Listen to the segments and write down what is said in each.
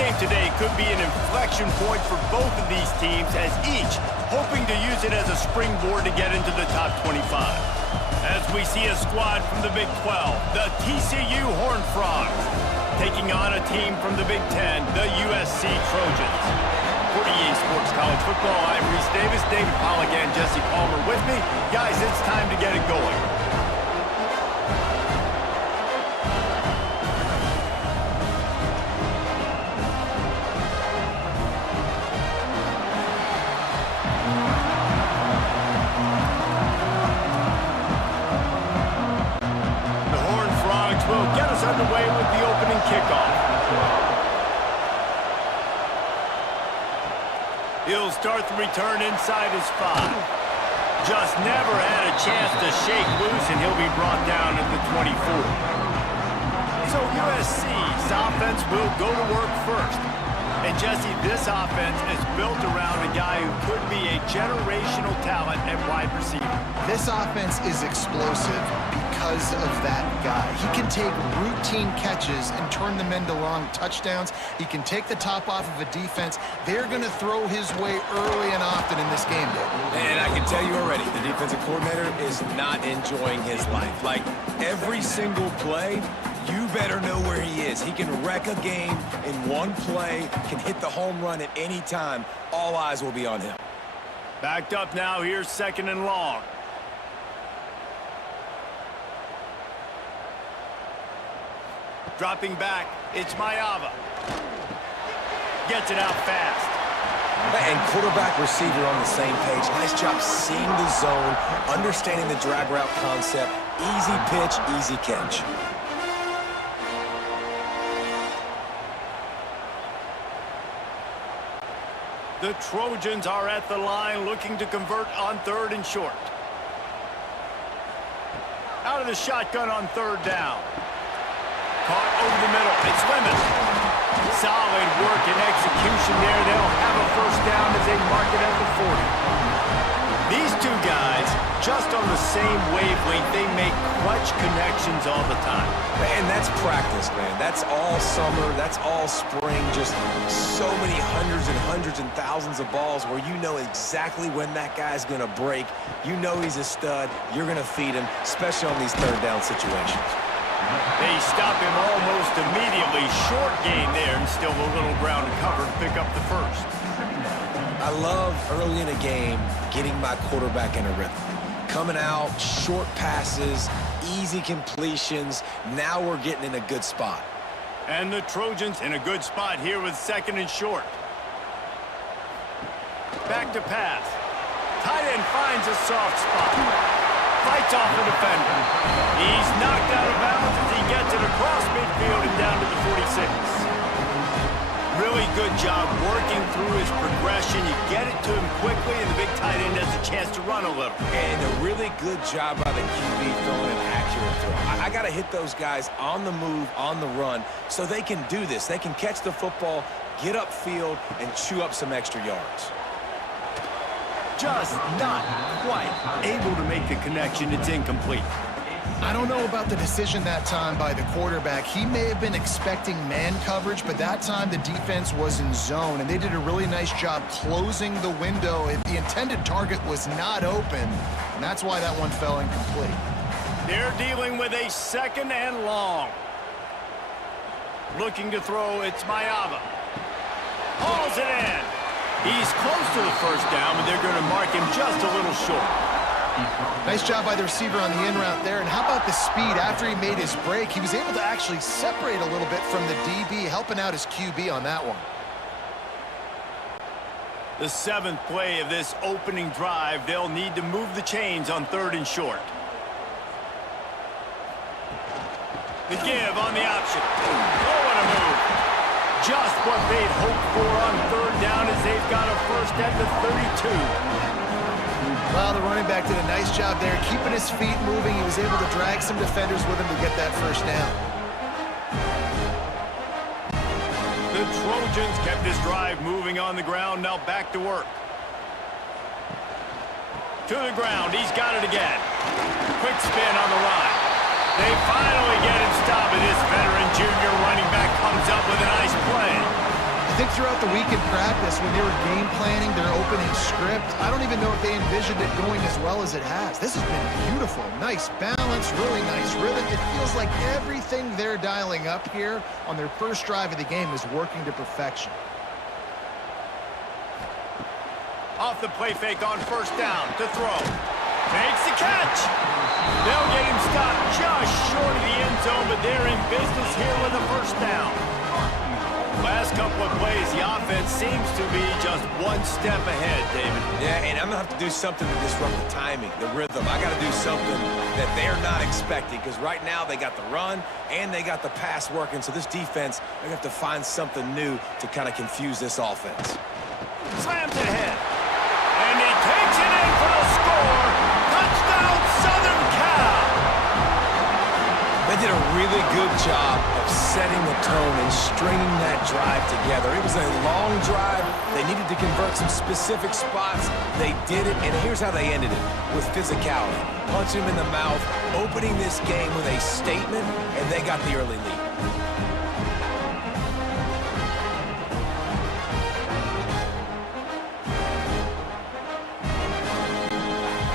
game today could be an inflection point for both of these teams, as each hoping to use it as a springboard to get into the top 25. As we see a squad from the Big 12, the TCU Horned Frogs, taking on a team from the Big 10, the USC Trojans. For EA Sports College Football, I'm Reese Davis, David Pollack, and Jesse Palmer with me. Guys, it's time to get it going. Underway with the opening kickoff. He'll start the return inside his 5. Just never had a chance to shake loose, and he'll be brought down at the 24. So USC's offense will go to work first. And Jesse, this offense is built around a guy who could be a generational talent at wide receiver. This offense is explosive because of that guy. He can take routine catches and turn them into long touchdowns. He can take the top off of a defense. They're going to throw his way early and often in this game, Dave. And I can tell you already, the defensive coordinator is not enjoying his life. Like, every single play, you better know where he is. He can wreck a game in one play, can hit the home run at any time. All eyes will be on him. Backed up now, here's 2nd and long. Dropping back, it's Mayava. Gets it out fast. And quarterback receiver on the same page. Nice job seeing the zone, understanding the drag route concept. Easy pitch, easy catch. The Trojans are at the line looking to convert on 3rd and short. Out of the shotgun on 3rd down. Caught over the middle. It's Lemon. Solid work and execution there. They'll have a 1st down as they mark it at the 40. These two guys, just on the same wavelength, they make clutch connections all the time. And that's practice, man. That's all summer. That's all spring. Just so many hundreds and thousands of balls where you know exactly when that guy's going to break. You know he's a stud. You're going to feed him, especially on these 3rd down situations. They stop him almost immediately. Short gain there, and still a little ground to cover to pick up the 1st. I love early in a game getting my quarterback in a rhythm. Coming out, short passes, easy completions. Now we're getting in a good spot. And the Trojans in a good spot here with 2nd and short. Back to pass. Tight end finds a soft spot. Fights off the defender. He's knocked out of bounds as he gets it across midfield and down to the 46. Really good job working through his progression. You get it to him quickly, and the big tight end has a chance to run a little. And a really good job by the QB throwing an accurate throw. I got to hit those guys on the move, on the run, so they can do this. They can catch the football, get upfield, and chew up some extra yards. Just not quite able to make the connection. It's incomplete. I don't know about the decision that time by the quarterback. He may have been expecting man coverage, but that time the defense was in zone, and they did a really nice job closing the window. The intended target was not open, and that's why that one fell incomplete. They're dealing with a 2nd and long. Looking to throw, it's Mayava. Hauls it in. He's close to the 1st down, but they're going to mark him just a little short. Nice job by the receiver on the in route there. And how about the speed after he made his break? He was able to actually separate a little bit from the DB, helping out his QB on that one. The 7th play of this opening drive, they'll need to move the chains on 3rd and short. The give on the option. Oh, what a move. Just what they'd hoped for on 3rd down as they've got a 1st at the 32. Well, the running back did a nice job there, keeping his feet moving. He was able to drag some defenders with him to get that 1st down. The Trojans kept this drive moving on the ground, now back to work. To the ground, he's got it again. Quick spin on the run. They finally get him stopped, and this veteran junior running back comes up with a nice play. I think throughout the week in practice, when they were game planning their opening script, I don't even know if they envisioned it going as well as it has. This has been beautiful. Nice balance, really nice rhythm. It feels like everything they're dialing up here on their first drive of the game is working to perfection. Off the play fake on first down to throw. Makes the catch. They'll get him stopped just short of the end zone, but they're in business here with a first down. Last couple of plays, the offense seems to be just one step ahead, David. Yeah, and I'm going to have to do something to disrupt the timing, the rhythm. I got to do something that they're not expecting, because right now they got the run and they got the pass working. So this defense, they're going to have to find something new to kind of confuse this offense. Slams it ahead. And he takes it in for the score. Touchdown, Southern Cal. They did a really good job of setting the tone and stringing that drive together. It was a long drive. They needed to convert some specific spots. They did it, and here's how they ended it, with physicality. Punch him in the mouth, opening this game with a statement, and they got the early lead.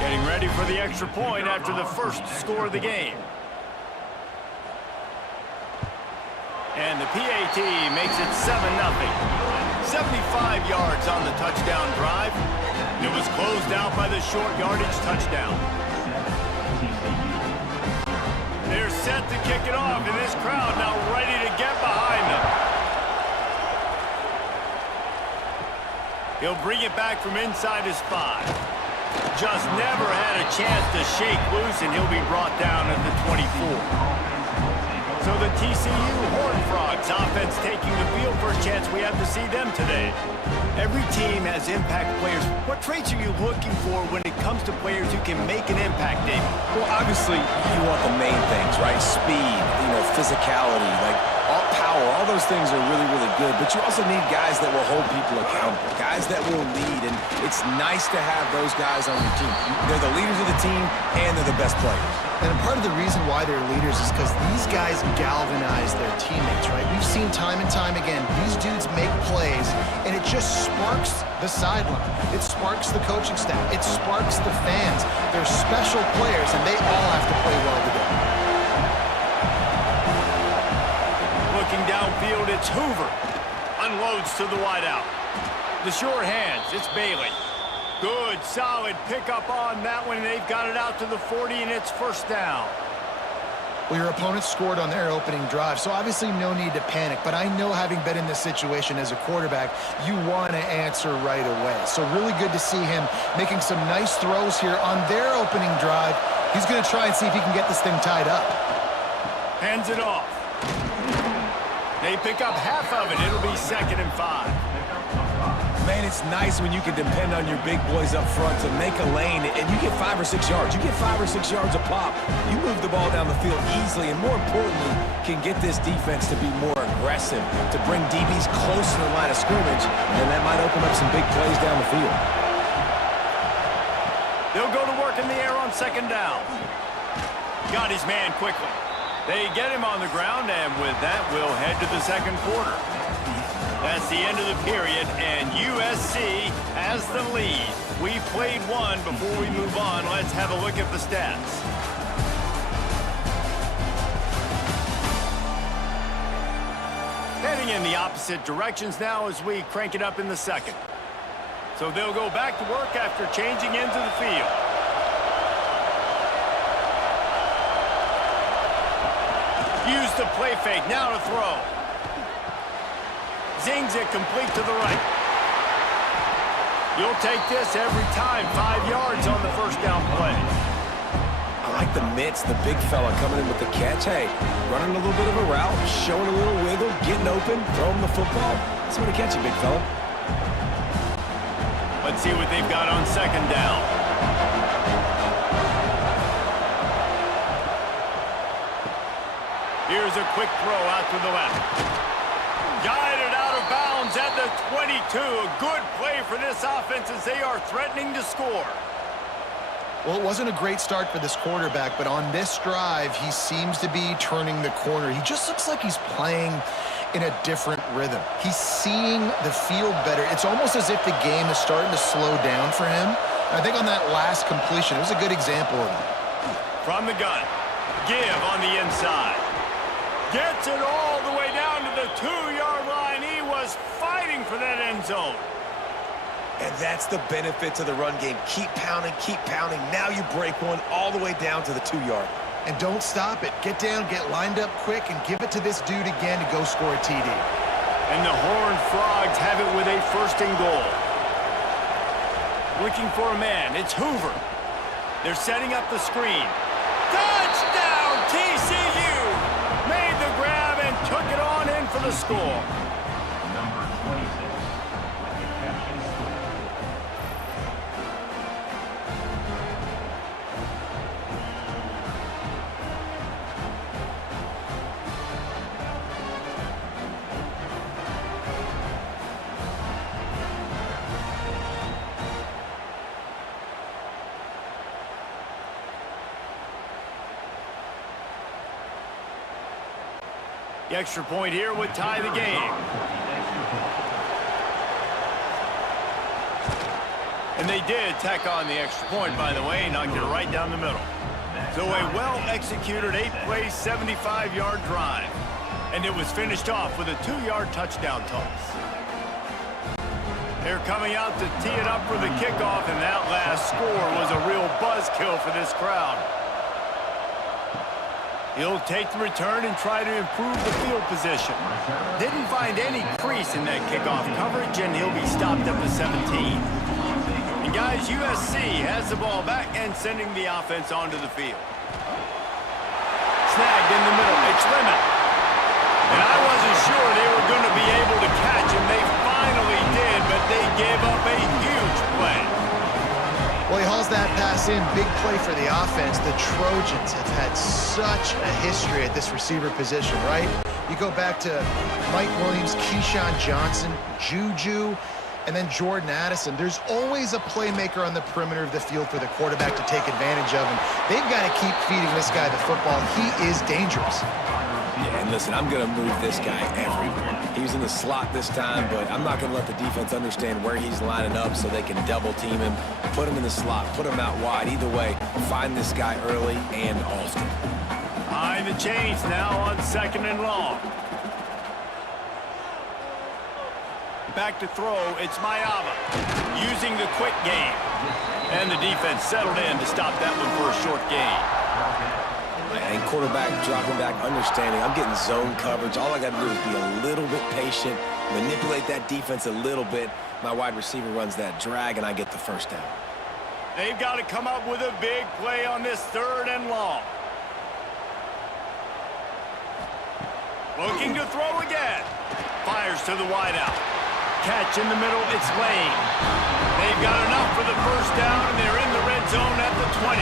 Getting ready for the extra point after the first score of the game. And the PAT makes it 7-0. 75 yards on the touchdown drive. It was closed out by the short yardage touchdown. They're set to kick it off, and this crowd now ready to get behind them. He'll bring it back from inside his 5. Just never had a chance to shake loose, and he'll be brought down at the 24. So the TCU Horned Frogs offense taking the field. First chance we have to see them today. Every team has impact players. What traits are you looking for when it comes to players who can make an impact, David? Well, obviously, you want the main things, right? Speed, physicality, like all power. All those things are really, really good. But you also need guys that will hold people accountable, guys that will lead. And it's nice to have those guys on your team. They're the leaders of the team, and they're the best players. And part of the reason why they're leaders is because these guys galvanize their teammates, right? We've seen time and time again, these dudes make plays, and it just sparks the sideline. It sparks the coaching staff. It sparks the fans. They're special players, and they all have to play well together. Looking downfield, it's Hoover. Unloads to the wideout. The short hands, it's Bailey. Good, solid pickup on that one. They've got it out to the 40, and it's first down. Well, your opponent scored on their opening drive, so obviously no need to panic. But I know, having been in this situation as a quarterback, you want to answer right away. So really good to see him making some nice throws here on their opening drive. He's going to try and see if he can get this thing tied up. Hands it off. They pick up half of it. It'll be 2nd and 5. Man, it's nice when you can depend on your big boys up front to make a lane, and you get 5 or 6 yards. You get 5 or 6 yards a pop. You move the ball down the field easily, and more importantly, can get this defense to be more aggressive, to bring DBs close to the line of scrimmage, and that might open up some big plays down the field. They'll go to work in the air on 2nd down. Got his man quickly. They get him on the ground, and with that, we'll head to the second quarter. That's the end of the period, and USC has the lead. We've played one. Before we move on, let's have a look at the stats. Heading in the opposite directions now as we crank it up in the second. So they'll go back to work after changing into the field. Use the play fake, now to throw. Zings it complete to the right. You'll take this every time. 5 yards on the first down play. I like the mitts, the big fella coming in with the catch. Hey, running a little bit of a route, showing a little wiggle, getting open, throwing the football. That's what to catch you, big fella. Let's see what they've got on 2nd down. Here's a quick throw out to the left. Guided out of bounds at the 22. A good play for this offense as they are threatening to score. Well, it wasn't a great start for this quarterback, but on this drive, he seems to be turning the corner. He just looks like he's playing in a different rhythm. He's seeing the field better. It's almost as if the game is starting to slow down for him. I think on that last completion, it was a good example of that. From the gun, give on the inside. Gets it all the way down to the 2-yard line. He was fighting for that end zone. And that's the benefit to the run game. Keep pounding, keep pounding. Now you break one all the way down to the 2-yard. And don't stop it. Get down, get lined up quick, and give it to this dude again to go score a TD. And the Horned Frogs have it with a 1st and goal. Looking for a man. It's Hoover. They're setting up the screen. Touchdown, TCU! Made the grab and took it on in for the score. The extra point here would tie the game. And they did tack on the extra point, by the way, knocked it right down the middle. So a well-executed 8-play, 75-yard drive. And it was finished off with a 2-yard touchdown toss. They're coming out to tee it up for the kickoff, and that last score was a real buzzkill for this crowd. He'll take the return and try to improve the field position. Didn't find any crease in that kickoff coverage, and he'll be stopped at the 17. And guys, USC has the ball back and sending the offense onto the field. Snagged in the middle. It's Lemon. And I wasn't sure they were going to be able to catch him. They finally did, but they gave up a huge play. Well, he hauls that pass in. Big play for the offense. The Trojans have had such a history at this receiver position, right? You go back to Mike Williams, Keyshawn Johnson, Juju, and then Jordan Addison. There's always a playmaker on the perimeter of the field for the quarterback to take advantage of, and they've got to keep feeding this guy the football. He is dangerous. Yeah, and listen, I'm going to move this guy everywhere. He was in the slot this time, but I'm not going to let the defense understand where he's lining up so they can double team him, put him in the slot, put him out wide. Either way, find this guy early and often. Behind the chains now on 2nd and long. Back to throw, it's Mayava using the quick game. And the defense settled in to stop that one for a short gain. And quarterback dropping back, understanding I'm getting zone coverage. All I got to do is be a little bit patient, manipulate that defense a little bit. My wide receiver runs that drag, and I get the 1st down. They've got to come up with a big play on this 3rd and long. Looking to throw again. Fires to the wideout. Catch in the middle, it's Lane. They've got enough for the 1st down, and they're in the red zone at the 20.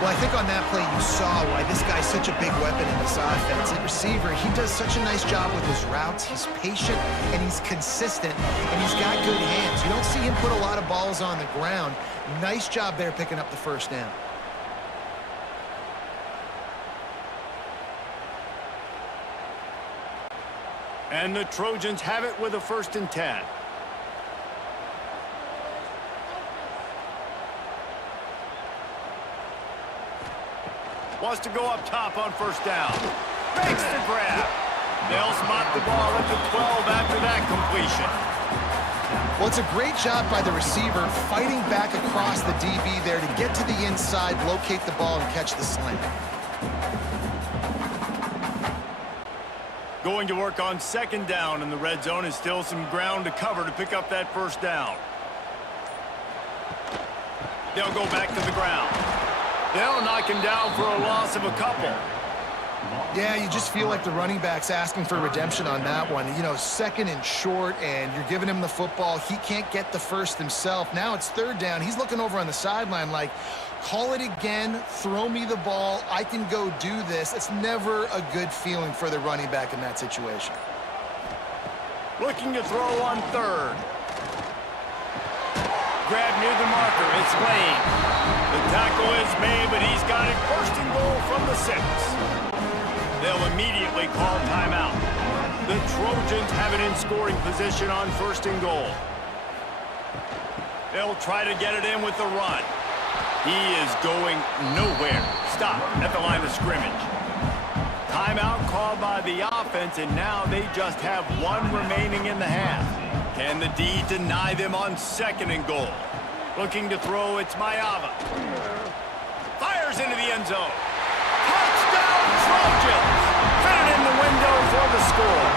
Well, I think on that play you saw why this guy's such a big weapon in this offense. At receiver, he does such a nice job with his routes. He's patient, and he's consistent, and he's got good hands. You don't see him put a lot of balls on the ground. Nice job there picking up the 1st down. And the Trojans have it with a 1st and 10. Wants to go up top on 1st down. Makes the grab. They'll spot the ball at the 12 after that completion. Well, it's a great job by the receiver fighting back across the DB there to get to the inside, locate the ball, and catch the slant. Going to work on 2nd down in the red zone, and still some ground to cover to pick up that 1st down. They'll go back to the ground. They'll knock him down for a loss of a couple. Yeah, you just feel like the running back's asking for redemption on that one. You know, 2nd and short, and you're giving him the football. He can't get the 1st himself. Now it's 3rd down. He's looking over on the sideline like, call it again, throw me the ball, I can go do this. It's never a good feeling for the running back in that situation. Looking to throw on 3rd. grab near the marker. It's Lane. The tackle is made, but he's got it first and goal from the 6. They'll immediately call timeout. The Trojans have it in scoring position on first and goal. They'll try to get it in with the run. He is going nowhere. Stop at the line of scrimmage. Timeout called by the offense, and now they just have 1 remaining in the half. Can the D deny them on second and goal? Looking to throw, it's Mayava. Fires into the end zone. Touchdown, Trojans! Fit it in the window for the score.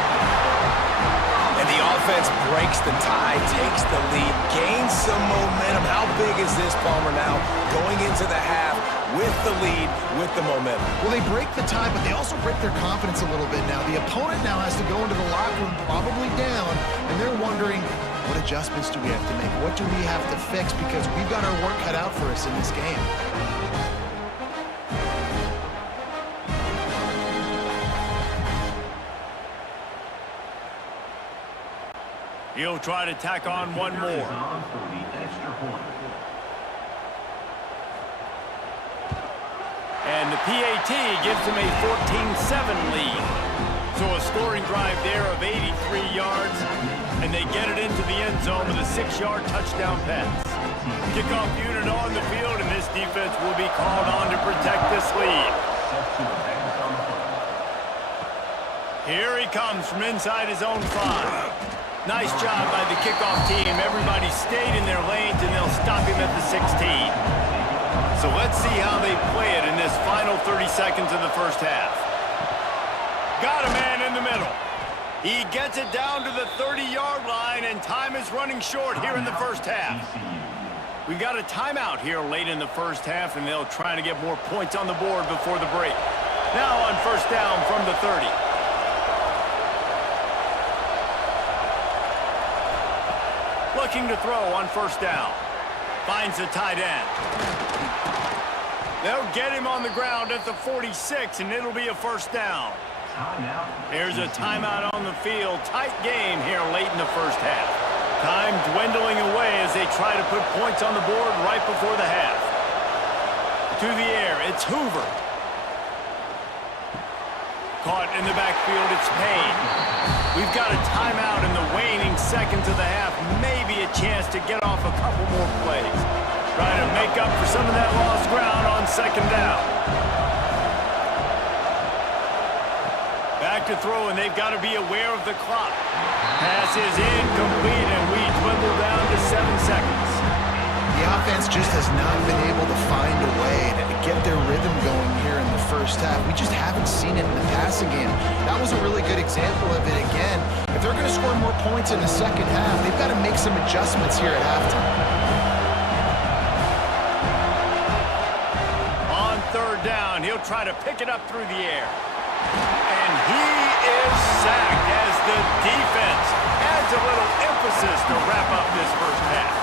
And the offense breaks the tie, takes the lead, gains some momentum. How big is this, Palmer, now going into the half with the lead, with the momentum? Well, they break the tie, but they also break their confidence a little bit now. The opponent now has to go into the locker room probably down, and they're wondering, what adjustments do we have to make? What do we have to fix? Because we've got our work cut out for us in this game. He'll try to tack on one more. And the PAT gives him a 14-7 lead. So a scoring drive there of 83 yards, and they get it into the end zone with a 6-yard touchdown pass. Kickoff unit on the field, and this defense will be called on to protect this lead. Here he comes from inside his own 5. Nice job by the kickoff team. Everybody stayed in their lanes, and they'll stop him at the 16. So let's see how they play it in this final 30 seconds of the first half. Got a man in the middle. He gets it down to the 30-yard line, and time is running short here in the first half. We've got a timeout here late in the first half, and they'll try to get more points on the board before the break. Now on first down from the 30. Looking to throw on first down. Finds the tight end. They'll get him on the ground at the 46, and it'll be a first down. There's a timeout on the field. Tight game here late in the first half. Time dwindling away as they try to put points on the board right before the half. To the air, it's Hoover. Caught in the backfield, it's Payne. We've got a timeout in the waning seconds of the half. Maybe a chance to get off a couple more plays. Trying to make up for some of that lost ground on second down. Back to throw, and they've got to be aware of the clock. Pass is incomplete, and we dwindle down to 7 seconds. The offense just has not been able to find a way to get their rhythm going here in the first half. We just haven't seen it in the passing game. That was a really good example of it again. If they're going to score more points in the second half, they've got to make some adjustments here at halftime. On third down, he'll try to pick it up through the air. And he is sacked as the defense adds a little emphasis to wrap up this first half.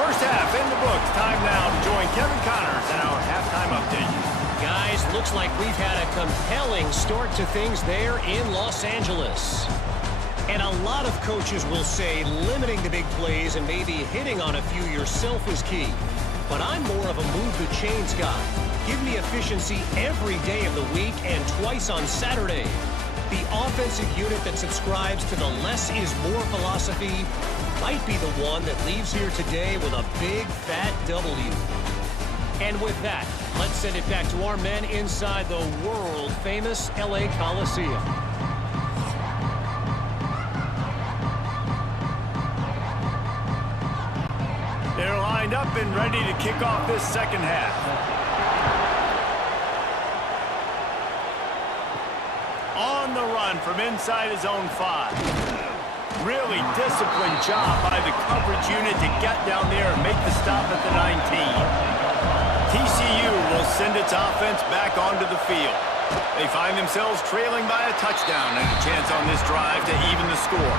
First half in the books. Time now to join Kevin Connors in our halftime update. Guys, looks like we've had a compelling start to things there in Los Angeles. And a lot of coaches will say limiting the big plays and maybe hitting on a few yourself is key. But I'm more of a move the chains guy. Give me efficiency every day of the week and twice on Saturday. The offensive unit that subscribes to the less is more philosophy might be the one that leaves here today with a big fat W. And with that, let's send it back to our men inside the world-famous LA Coliseum. They're lined up and ready to kick off this second half. On the run from inside his own 5. Really disciplined job by the coverage unit to get down there and make the stop at the 19. TCU will send its offense back onto the field. They find themselves trailing by a touchdown and a chance on this drive to even the score.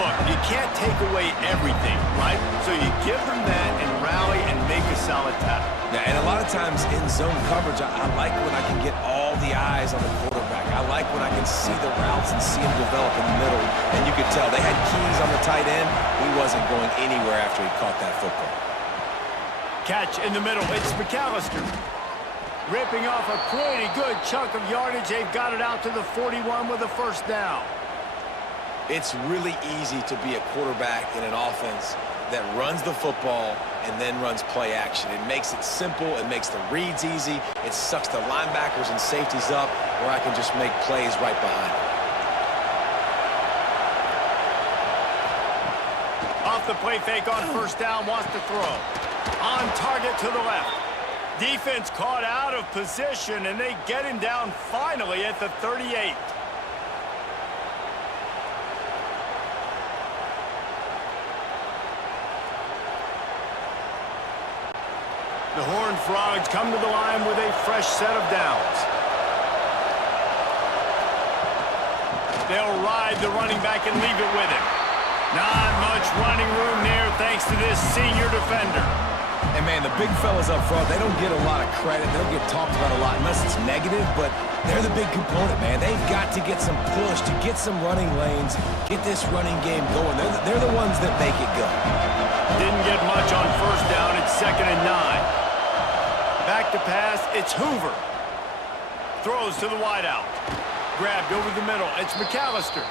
Look, you can't take away everything, right? So you give them that and rally and make a solid tackle. Yeah, and a lot of times in zone coverage, I like when I can get all the eyes on the quarterback. I like when I can see the routes and see them develop in the middle. And you could tell they had keys on the tight end. He wasn't going anywhere after he caught that football. Catch in the middle. It's McAllister. Ripping off a pretty good chunk of yardage. They've got it out to the 41 with a first down. It's really easy to be a quarterback in an offense that runs the football and then runs play action. It makes it simple. It makes the reads easy. It sucks the linebackers and safeties up where I can just make plays right behind them. Off the play fake on first down, wants to throw. On target to the left. Defense caught out of position, and they get him down finally at the 38. The Horned Frogs come to the line with a fresh set of downs. They'll ride the running back and leave it with him. Not much running room there thanks to this senior defender. And, man, the big fellas up front, they don't get a lot of credit. They don't get talked about a lot unless it's negative, but they're the big component, man. They've got to get some push, to get some running lanes, get this running game going. They're the ones that make it go. Didn't get much on first down. It's 2nd and 9. Back to pass. It's Hoover. Throws to the wideout. Grabbed over the middle. It's McAllister.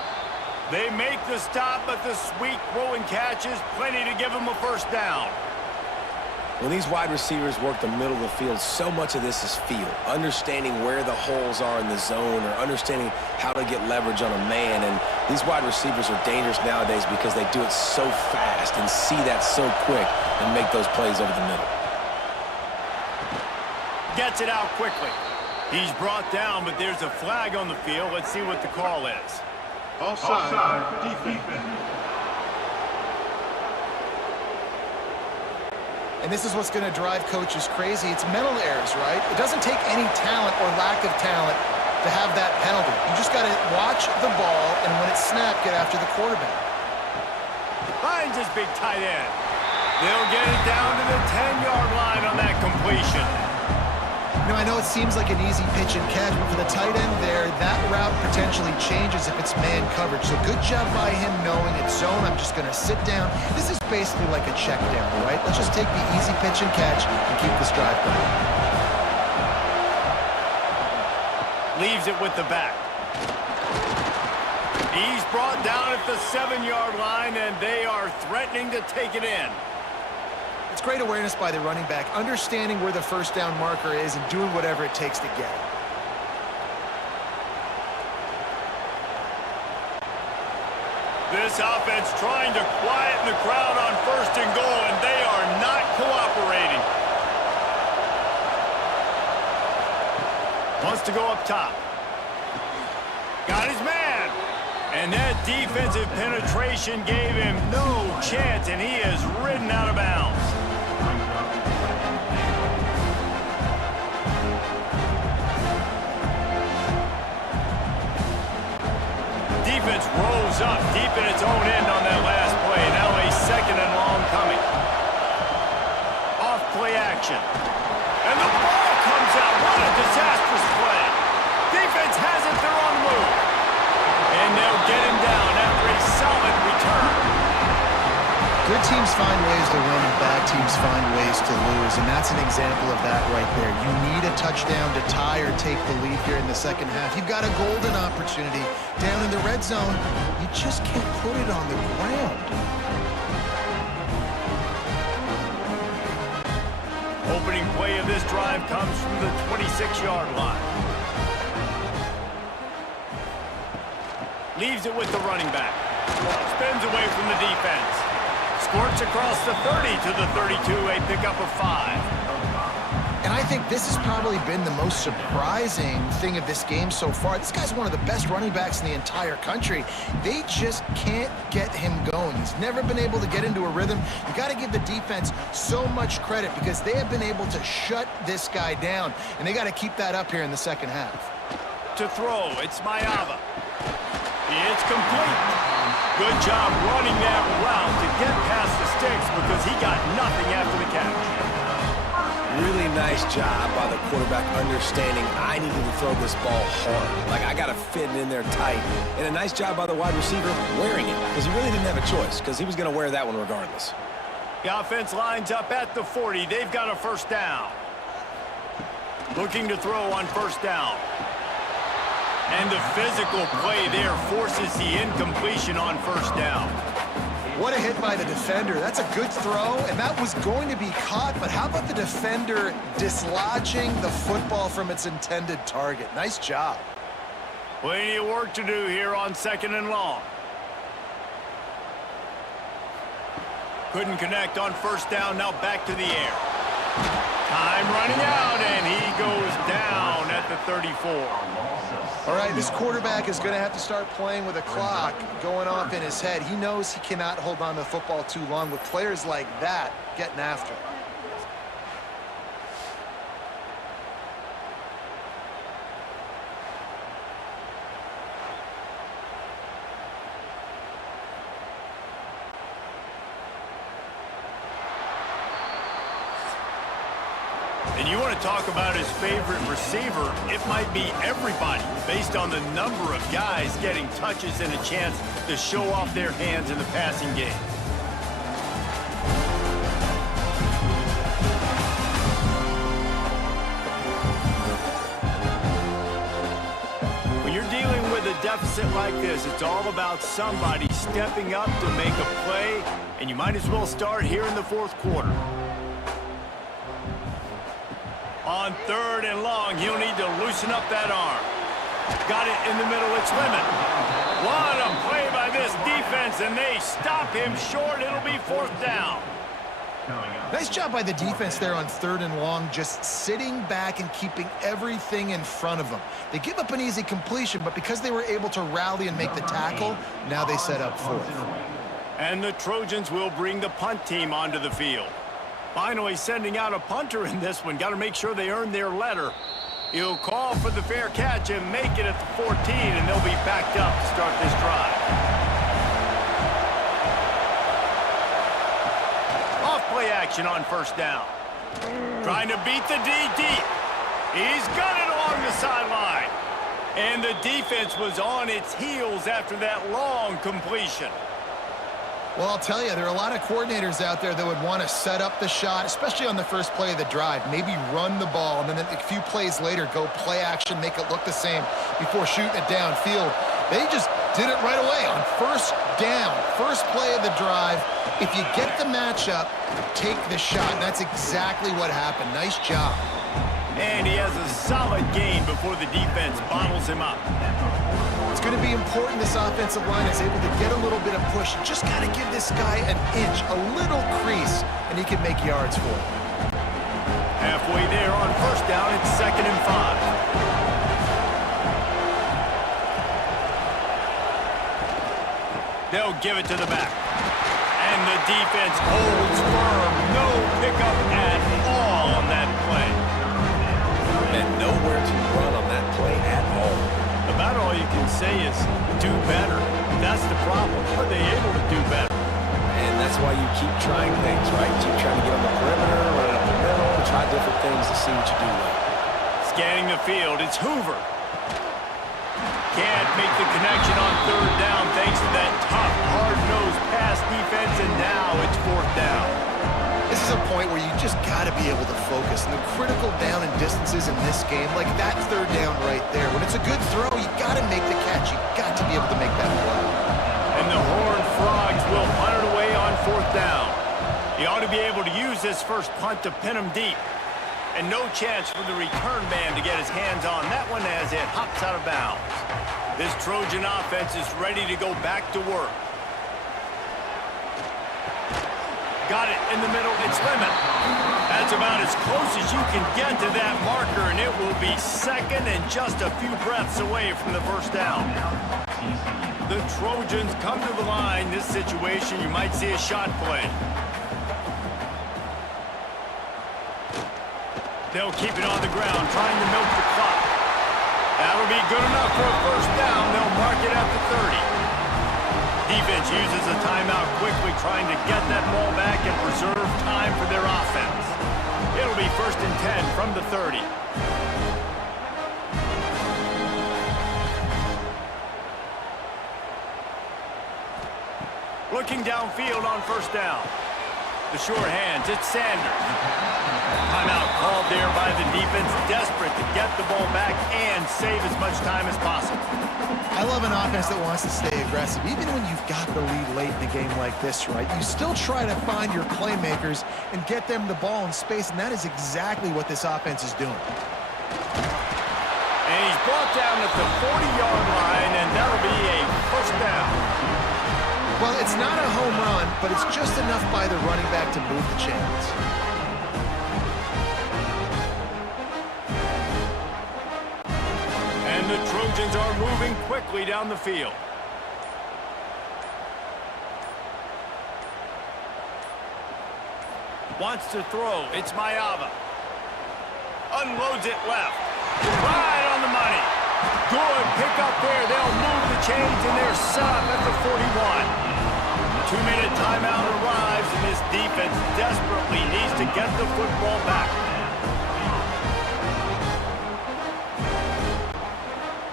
They make the stop, but the sweet throw and catch is plenty to give them a first down. When these wide receivers work the middle of the field, so much of this is feel. Understanding where the holes are in the zone or understanding how to get leverage on a man. And these wide receivers are dangerous nowadays because they do it so fast and see that so quick and make those plays over the middle. Gets it out quickly. He's brought down, but there's a flag on the field. Let's see what the call is. Offside, defense. And this is what's going to drive coaches crazy. It's mental errors, right? It doesn't take any talent or lack of talent to have that penalty. You just got to watch the ball, and when it's snapped, get after the quarterback. Finds his big tight end. They'll get it down to the 10-yard line on that completion. You know, I know it seems like an easy pitch and catch, but for the tight end there, that route potentially changes if it's man coverage. So good job by him knowing it's zone. I'm just going to sit down. This is basically like a check down, right? Let's just take the easy pitch and catch and keep this drive going. Leaves it with the back. He's brought down at the 7-yard line, and they are threatening to take it in. It's great awareness by the running back, understanding where the first down marker is and doing whatever it takes to get it. This offense trying to quieten the crowd on 1st and goal, and they are not cooperating. Wants to go up top. Got his man. And that defensive penetration gave him no chance, and he is ridden out of bounds. Defense rolls up deep in its own end on that last play. Now a 2nd and long coming. Off play action. And the ball comes out. What a disastrous play. Defense has it. They're on the move. And they'll get him down after a solid return. Good teams find ways to win and bad teams find ways to lose, and that's an example of that right there. You need a touchdown to tie or take the lead here in the second half. You've got a golden opportunity down in the red zone. You just can't put it on the ground. Opening play of this drive comes from the 26-yard line. Leaves it with the running back. Spins away from the defense. Squirts across the 30 to the 32, a pickup of 5. And I think this has probably been the most surprising thing of this game so far. This guy's one of the best running backs in the entire country. They just can't get him going. He's never been able to get into a rhythm. You got to give the defense so much credit because they have been able to shut this guy down, and they got to keep that up here in the second half. To throw, it's Mayava. It's complete. Good job running that route to get past the sticks because he got nothing after the catch. Really nice job by the quarterback understanding I needed to throw this ball hard. Like, I got to fit it in there tight. And a nice job by the wide receiver wearing it, because he really didn't have a choice, because he was going to wear that one regardless. The offense lines up at the 40. They've got a first down. Looking to throw on first down. And the physical play there forces the incompletion on first down. What a hit by the defender. That's a good throw, and that was going to be caught, but how about the defender dislodging the football from its intended target? Nice job. Plenty of work to do here on 2nd and long. Couldn't connect on first down, now back to the air. Time running out, and he goes down at the 34. All right, this quarterback is going to have to start playing with a clock going off in his head. He knows he cannot hold on to the football too long with players like that getting after him. And you want to talk about his favorite receiver, it might be everybody based on the number of guys getting touches and a chance to show off their hands in the passing game. When you're dealing with a deficit like this, it's all about somebody stepping up to make a play, and you might as well start here in the 4th quarter. On 3rd and long, he'll need to loosen up that arm. Got it in the middle, it's Lemon. What a play by this defense, and they stop him short. It'll be 4th down. Nice job by the defense there on 3rd and long, just sitting back and keeping everything in front of them. They give up an easy completion, but because they were able to rally and make the tackle, now they set up 4th. And the Trojans will bring the punt team onto the field. Finally sending out a punter in this one. Got to make sure they earn their letter. He'll call for the fair catch and make it at the 14, and they'll be backed up to start this drive. Off play action on first down. Trying to beat the D deep. He's got it along the sideline. And the defense was on its heels after that long completion. Well, I'll tell you, there are a lot of coordinators out there that would want to set up the shot, especially on the first play of the drive, maybe run the ball, and then a few plays later go play action, make it look the same before shooting it downfield. They just did it right away on first down, first play of the drive. If you get the matchup, take the shot, and that's exactly what happened. Nice job. And he has a solid gain before the defense bottles him up. It's going to be important this offensive line is able to get a little bit of push. Just got to give this guy an inch, a little crease, and he can make yards for it. Halfway there on first down, it's 2nd and 5. They'll give it to the back. And the defense holds firm. No pickup at all on that play. And nowhere to run on that play at all. About all you can say is do better. That's the problem. Are they able to do better? And that's why you keep trying things, right? Keep trying to get on the perimeter, run it up the middle, try different things to see what you do well. Scanning the field, it's Hoover. Can't make the connection on 3rd down thanks to that tough, hard-nosed pass defense, and now it's 4th down. This is a point where you just got to be able to focus. And the critical down and distances in this game, like that 3rd down right there, when it's a good throw, you got to make the catch. You got to be able to make that play. And the Horned Frogs will punt it away on 4th down. He ought to be able to use this first punt to pin him deep. And no chance for the return man to get his hands on that one as it hops out of bounds. This Trojan offense is ready to go back to work. Got it in the middle, it's Lemon. That's about as close as you can get to that marker, and it will be 2nd and just a few breaths away from the first down. The Trojans come to the line. This situation, you might see a shot play. They'll keep it on the ground, trying to milk the clock. That'll be good enough for a first down. They'll mark it at the 30. Defense uses a timeout quickly, trying to get that ball back and preserve time for their offense. It'll be 1st and 30. Looking downfield on first down. The sure hands, it's Sanders. Timeout called there by the defense, desperate to get the ball back and save as much time as possible. I love an offense that wants to stay aggressive. Even when you've got the lead late in a game like this, right, you still try to find your playmakers and get them the ball in space, and that is exactly what this offense is doing. And he's brought down at the 40-yard line, and that'll be a first down. Well, it's not a home run, but it's just enough by the running back to move the chains. And the Trojans are moving quickly down the field. Wants to throw. It's Mayava. Unloads it left. Right on the money. Good pick up there. They'll move the chains, and they're set up at the 41. 2-minute timeout arrives, and this defense desperately needs to get the football back.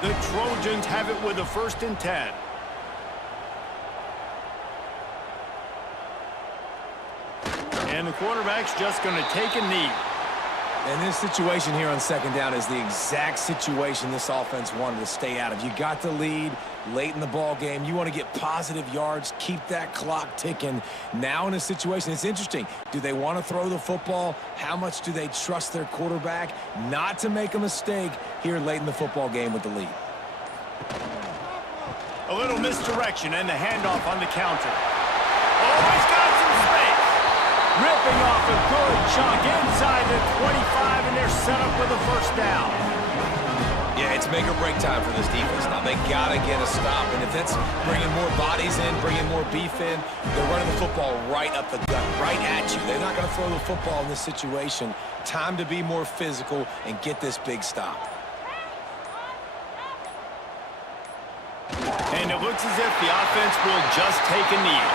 The Trojans have it with a 1st and 10. And the quarterback's just going to take a knee. And this situation here on 2nd down is the exact situation this offense wanted to stay out of. You got the lead late in the ball game. You want to get positive yards, keep that clock ticking. Now in a situation, it's interesting. Do they want to throw the football? How much do they trust their quarterback not to make a mistake here late in the football game with the lead? A little misdirection and the handoff on the counter. Oh, he's got some space. Ripping off a good chunk inside the 25, and they're set up with a first down. Yeah, it's make or break time for this defense. Now, they got to get a stop, and if it's bringing more bodies in, bringing more beef in, they're running the football right up the gut, right at you. They're not going to throw the football in this situation. Time to be more physical and get this big stop. And it looks as if the offense will just take a knee.